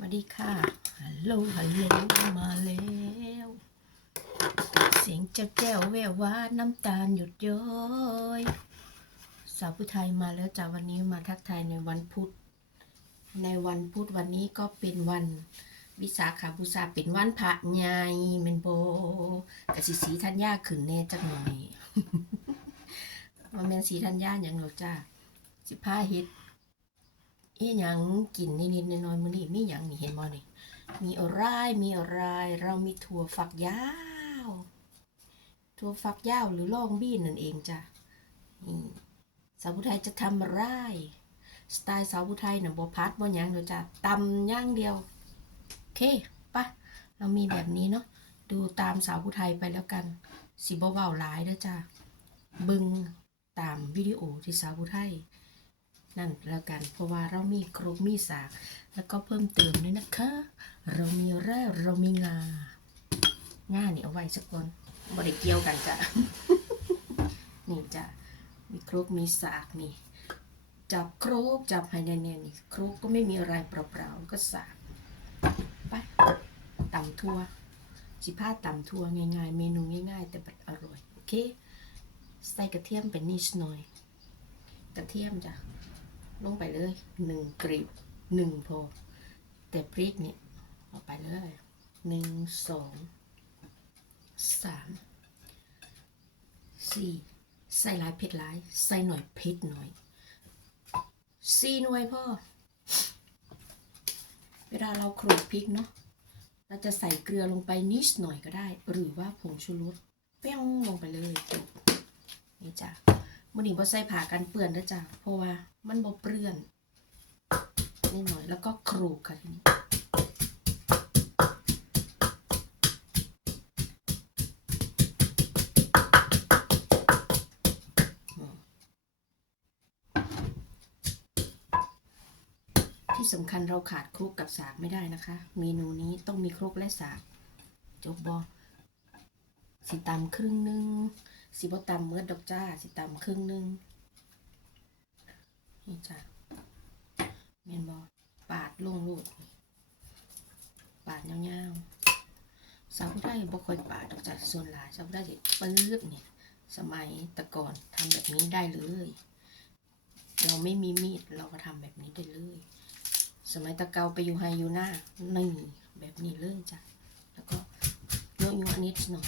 สวัสดีค่ะฮัลโหลฮัลโหลมาแล้วเสียงแจ้วแจ้วแววว่าน้ำตาลหยุดย้อยสาวผู้ไทยมาแล้วจ้าวันนี้มาทักทายในวันพุธ ในวันพุธวันนี้ก็เป็นวันวิสาขาบูชาเป็นวันพระใหญ่เมนโบกะสิสีธัญญาขึ้นแน่จักหน่อยมันเป็นสีธัญญาอย่างหรอจ้าสิผ้าฮ็ด อีหยังกินนิดๆน้อยๆมื้อนี้มีหยังนี่เห็นบ่นี่มีอะไรมีอะไรเรามีถั่วฝักยาว ถั่วฝักยาวหรือลองบี้นั่นเองจ้ะนี่สาวผู้ไทยจะทำอะไรสไตล์สาวผู้ไทยน่ะบ่พัดบ่หยังเด้อจ้ะตำย่างเดียวโอเคปะเรามีแบบนี้เนาะดูตามสาวผู้ไทยไปแล้วกันสิบ่เว้าหลายเด้อจ้ะบิ่งตามวิดีโอที่สาวผู้ไทย นั่นแล้วกัน เพราะว่าเรามีครบมีสาก แล้วก็เพิ่มเติมด้วยนะคะ เรามีแร่เรามีงาง่านี่เอาไว้สักคนบริเกี่ยวกันจ้ะ นี่จ้ะ มีครกมีสากนี่ จับครกจับให้แน่นๆนี่ครกก็ไม่มีอะไรเปล่าๆก็สากไปตำทั่วสิผ้าตำทั่วง่ายๆ เมนูง่าย ๆ แต่แบบอร่อย โอเค ใส่กระเทียมเป็นนิดหน่อย กระเทียมจ้ะ ลงไปเลยหนึ่งกรีบหนึ่งพอแต่พริกเนี่ยเอาไปเลยหนึ่งสองสามสี่ใส่หลายเผ็ดหลาย ใส่หน่อยเผ็ดหน่อยสี่หน่วยพ่อ เวลาเราโขลกพริกเนาะเราจะใส่เกลือลงไปนิดหน่อยก็ได้ หรือว่าผงชูรสเปี้ยงลงไปเลยจบนี่จ้ะ มื่อนี้บ่ใส่ผ่ากันเปื้อนนะจ๊ะเพราะว่ามันบ่เปื้อนนิดหน่อยแล้วก็ครูกค่ะทีนี้ที่สำคัญเราขาดครุกกับสากไม่ได้นะคะ เมนูนี้ต้องมีครกและสากจบบอ สิตำครึ่งหนึงสิบ่ตำเมื่อดอกจ้า สิตำครึ่งหนึงนี่จ้ะเมนบอปาดลงลูกนี่ปาดยาวๆสาวผู้ได้บ่ค่อยปาดดอกจ้ะส่วนหลายสาวผู้ได้สิปื๊บนี่สมัยตะก่อนทำแบบนี้ได้เลย เราไม่มีมีดเราก็ทำแบบนี้ได้เลย สมัยตะเกาไปอยู่ไฮอยู่หน้านี่แบบนี้เลยจ้ะแล้วก็โยนๆนิดหน่อย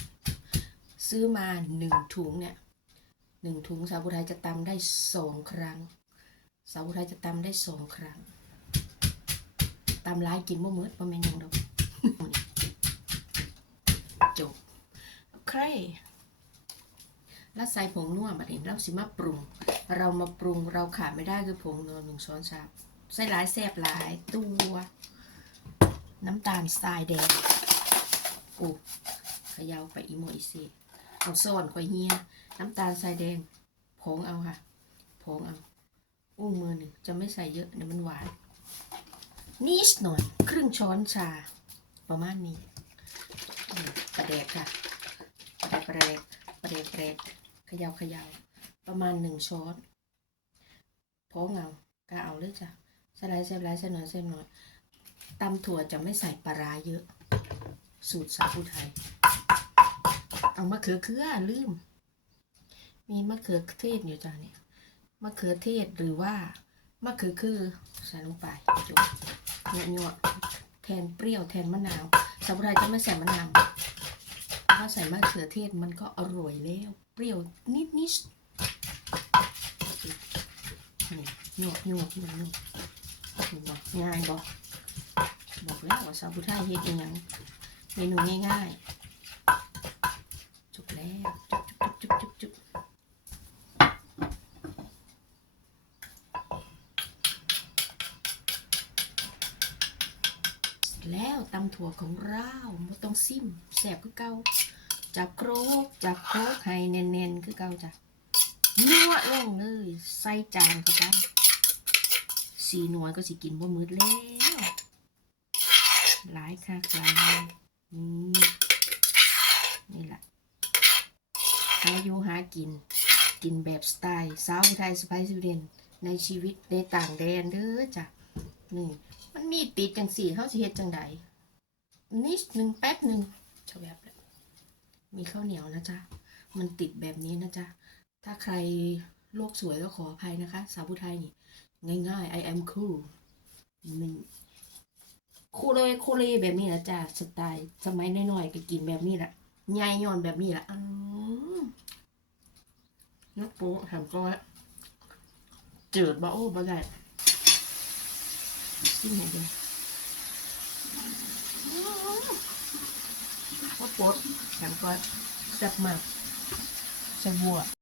ซื้อมาหนึ่งถุงเนี่ยหนึ่งถุงสาวผู้ไทยจะตำได้สองครั้ง สาวผู้ไทยจะตำได้สองครั้งตำร้ายกินบ่เมิดบ่แม่นยังดอกจบโอเคแล้วใส่ผงนัวบัดนี้เราสิมาปรุง เรามาปรุงเราขาดไม่ได้คือผงนัวหนึ่งช้อนชาใส่หลายแซ่บหลายตัว น้ำตาลทรายแดงโอ้เขยาวไปอีโมอีเซ เอาซ่อนข่อยเฮียน้ำตาลทรายแดงผงเอาค่ะผงเอา อุ้งมือหนึ่งจะไม่ใส่เยอะเดี๋ยวมันหวานนิดหน่อยครึ่งช้อนชา ประมาณนี้ประเดกค่ะประเดกประเดกประเดกเขยาวขยาวประมาณหนึ่งช้อนผงเอากะเอาเลยจ้ะใส่ไรใส่ไรใส่หน่อยใส่หน่อยตำถั่วจะไม่ใส่ปลาร้าเยอะ สูตรสาวผู้ไทย เอามะเขือเคือลืม มีมะเขือเทศอยู่จ้าเนี่ยมะเขือเทศหรือว่ามะเขือคือใส่ลงไปจุ๊บเนี่ยหยวแทนเปรี้ยวแทนมะนาวสาวไทยจะไม่ใส่มะนาวถ้าใส่มะเขือเทศมันก็อร่อยแล้ว เปรี้ยวนิดนิดนี่หยวดหยวดหยวดหยวดเห็นบอกง่ายบอกบอกแล้วว่าสาวผู้ไทยเฮ็ดยังเมนูง่ายๆ ตำถั่วของเราไม่ต้องซิมแสบคือเก่าจับโครกจับโครกให้แน่นๆคือเก่าจ้ะนัวลงเลยใส่จานเข้าไปสีหนวลก็สิกินบ่มืดแล้วหลายค่ะหลายนี่นี่แหละหาอยู่หากิน กินแบบสไตล์สาวไทยสไปซ์สวีเดนในชีวิตในต่างแดนเด้อจ้ะนี่มันมีติดจังสี่เขาสิเฮ็ดจังใด นิดหนึ่งแป๊บหนึ่งชะแวบเลยมีข้าวเหนียวนะจ๊ะ มันติดแบบนี้นะจ๊ะ ถ้าใครโลกสวยก็ขออภัยนะคะ สาวผู้ไทยนี่ ง่ายๆ I am cool มันคูเลยคูเลยแบบนี้ละจ้ะสไตล์สมัยน้อยๆก็กินแบบนี้แหละยายย้อนแบบนี้แหละนกโป๊ะแถมก็จืดบ่โอ้บ่ได้ซิมให้ดูนก ปดแถมก็แซ่บมากแซ่บวัว